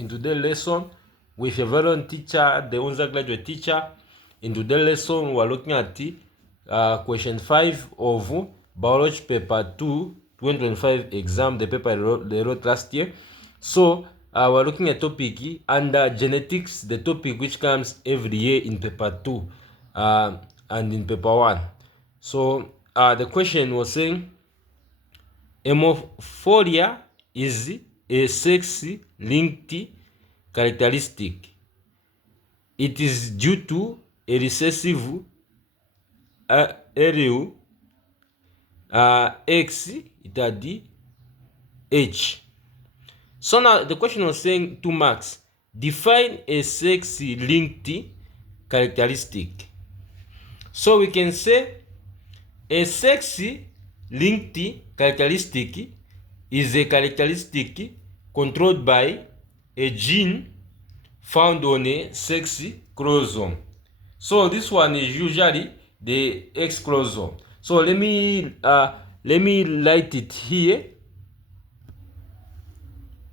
in today's lesson with a veteran teacher, the undergraduate teacher. In today's lesson, we're looking at question 5 of Biology Paper 2, 2025 exam, the paper they wrote last year. So, we're looking at topic under genetics, the topic which comes every year in paper 2 and in paper 1. So, the question was saying, hemophilia is a sex-linked characteristic. It is due to a recessive allele X, H. So now the question was saying 2 marks. Define a sex-linked characteristic. So we can say a sex-linked characteristic is a characteristic controlled by a gene found on a sex chromosome. So this one is usually the X chromosome. So let me write it here.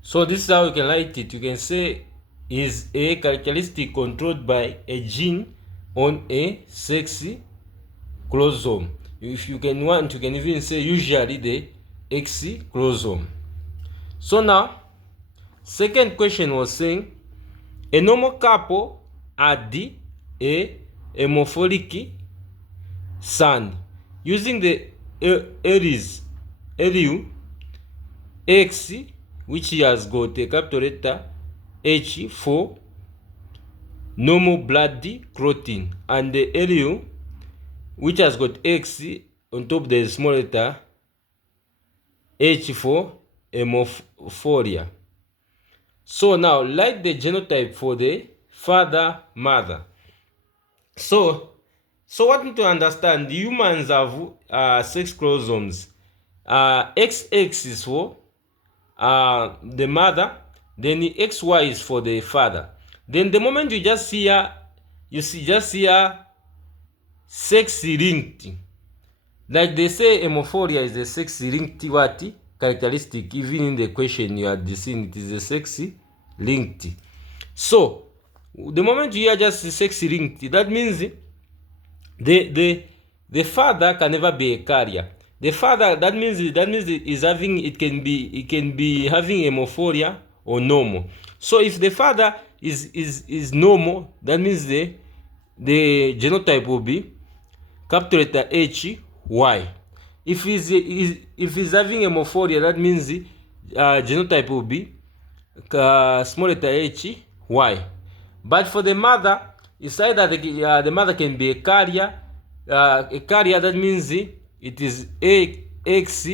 So this is how you can write it. You can say is a characteristic controlled by a gene on a sex chromosome. If you can want, you can even say usually the X chromosome. So now, second question was saying a normal couple had a hemophilic son using the allele X, which has got a capital letter H for normal blood clotting, and the allele which has got X on top, the small letter H for hemophilia. So now write the genotype for the father mother. So what we need to understand, the humans have sex chromosomes. XX is for the mother, then the XY is for the father. Then the moment you just see here sex linked, like they say hemophilia is a sex linked what characteristic. Even in the question you had seen, it is a sex linked. So the moment you hear just sex linked, that means the father can never be a carrier. The father, that means is having, it can be having hemophilia or normal. So if the father is normal, that means the genotype will be capital letter H Y. If he's having hemophilia, that means genotype will be small letter H Y. But for the mother, it's either the mother can be a carrier. That means it is X,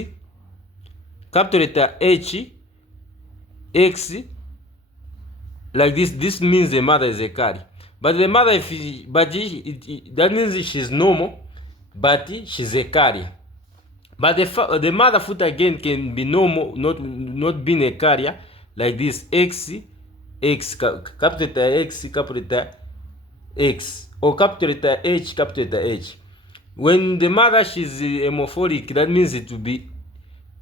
capital letter H, X, like this. This means the mother is a carrier. But the mother, that means she's normal, but she's a carrier. But the mother foot again can be normal, not being a carrier, like this X, capital letter X, capital letter X, or capital letter H, capital letter H. When the mother she's hemophilic, that means it will be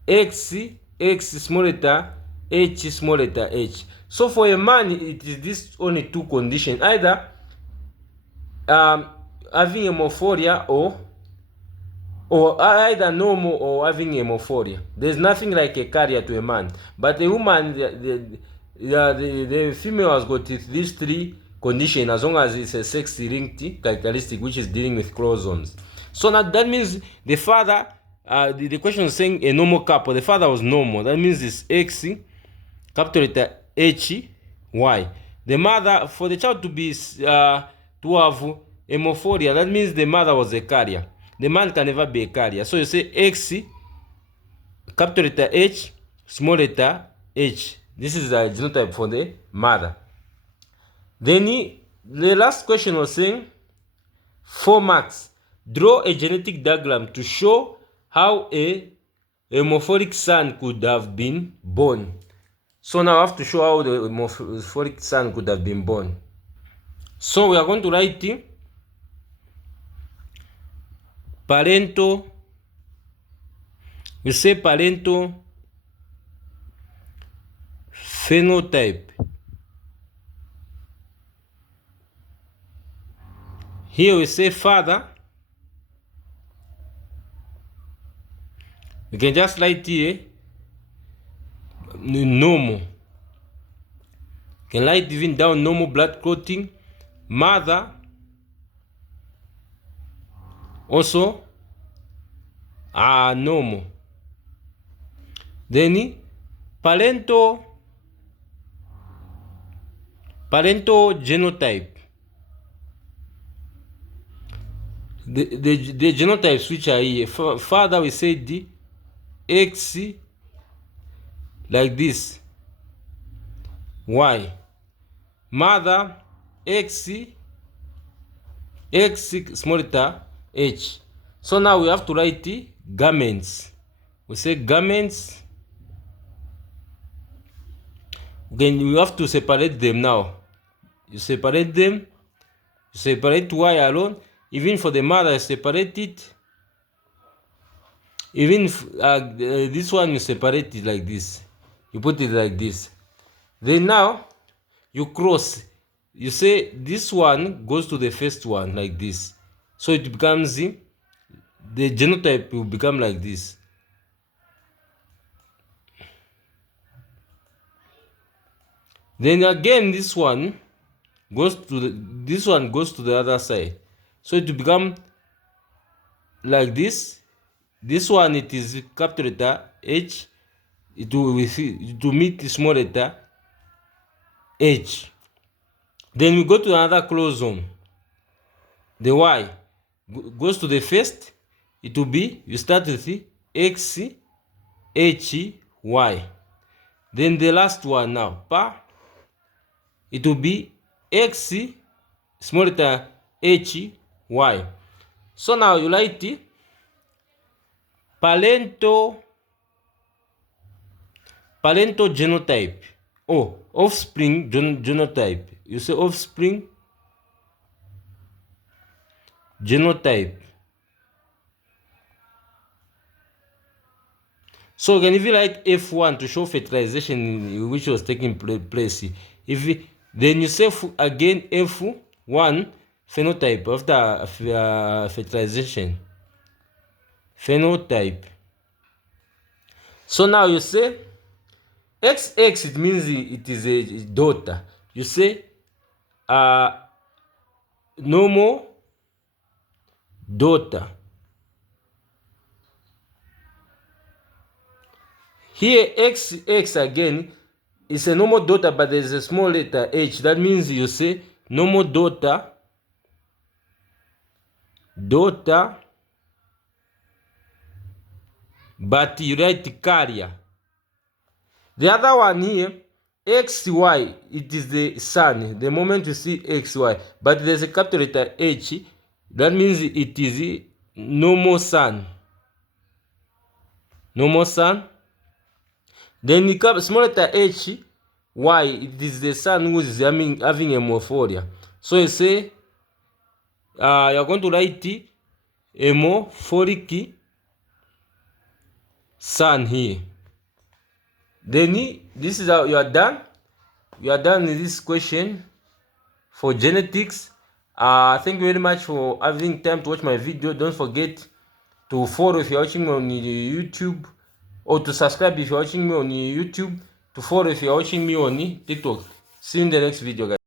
X, small letter H, small letter H. So for a man, it is this only 2 conditions: either having hemophilia or either normal or having hemophilia. There's nothing like a carrier to a man. But the woman, the female has got these 3 conditions, as long as it's a sex-linked characteristic which is dealing with chromosomes. So now that means the father, the question is saying a normal couple. The father was normal. That means it's X, capital letter H, Y. The mother, for the child to be to have hemophilia, that means the mother was a carrier. The man can never be a carrier. So you say X, capital letter H, small letter H. This is the genotype for the mother. Then the last question was saying 4 marks. Draw a genetic diagram to show how a hemophilic son could have been born. So now I have to show how the hemophilic son could have been born. So we are going to write parental. We say parental phenotype. Here we say father. You can just write here normal. You can write even down normal blood clotting. Mother also normal. Then parental genotype. The genotypes which are here. Father, we said X like this, Y. Mother X small letter H. So now we have to write garments. We say garments. Then you have to separate them now. You separate them. You separate Y alone. Even for the mother, separate it. Even this one, you separate it like this. You put it like this. Then now you cross. You say this one goes to the first one like this. So it becomes the genotype will become like this. Then again this one goes to the other side. So it will become like this. This one, it is capital letter H. It will meet the small letter H. Then we go to another chromosome. The Y goes to the first. It will be, you start with X, H, Y. Then the last one now, it will be X, small letter H, Y. So now you write parental genotype. Offspring genotype. You say offspring genotype. So you can even write F1 to show fertilization which was taking place. Then you say again F1 phenotype after fertilization. Phenotype. So now you say XX, it means it is a daughter. You say normal daughter. Here XX again is a normal daughter, but there's a small letter H. That means you say normal daughter, but you write carrier. The other one here, XY, it is the son. The moment you see XY, but there's a capital letter H, that means it is normal son. Normal son. Then you come small letter H, Y, it is the son who is having hemophilia. So you say you're going to write hemophilic son here. Then this is how you are done. You are done with this question for genetics. Thank you very much for having time to watch my video. Don't forget to follow if you're watching me on YouTube, or to subscribe if you're watching me on YouTube, to follow if you're watching me on TikTok. See you in the next video, guys.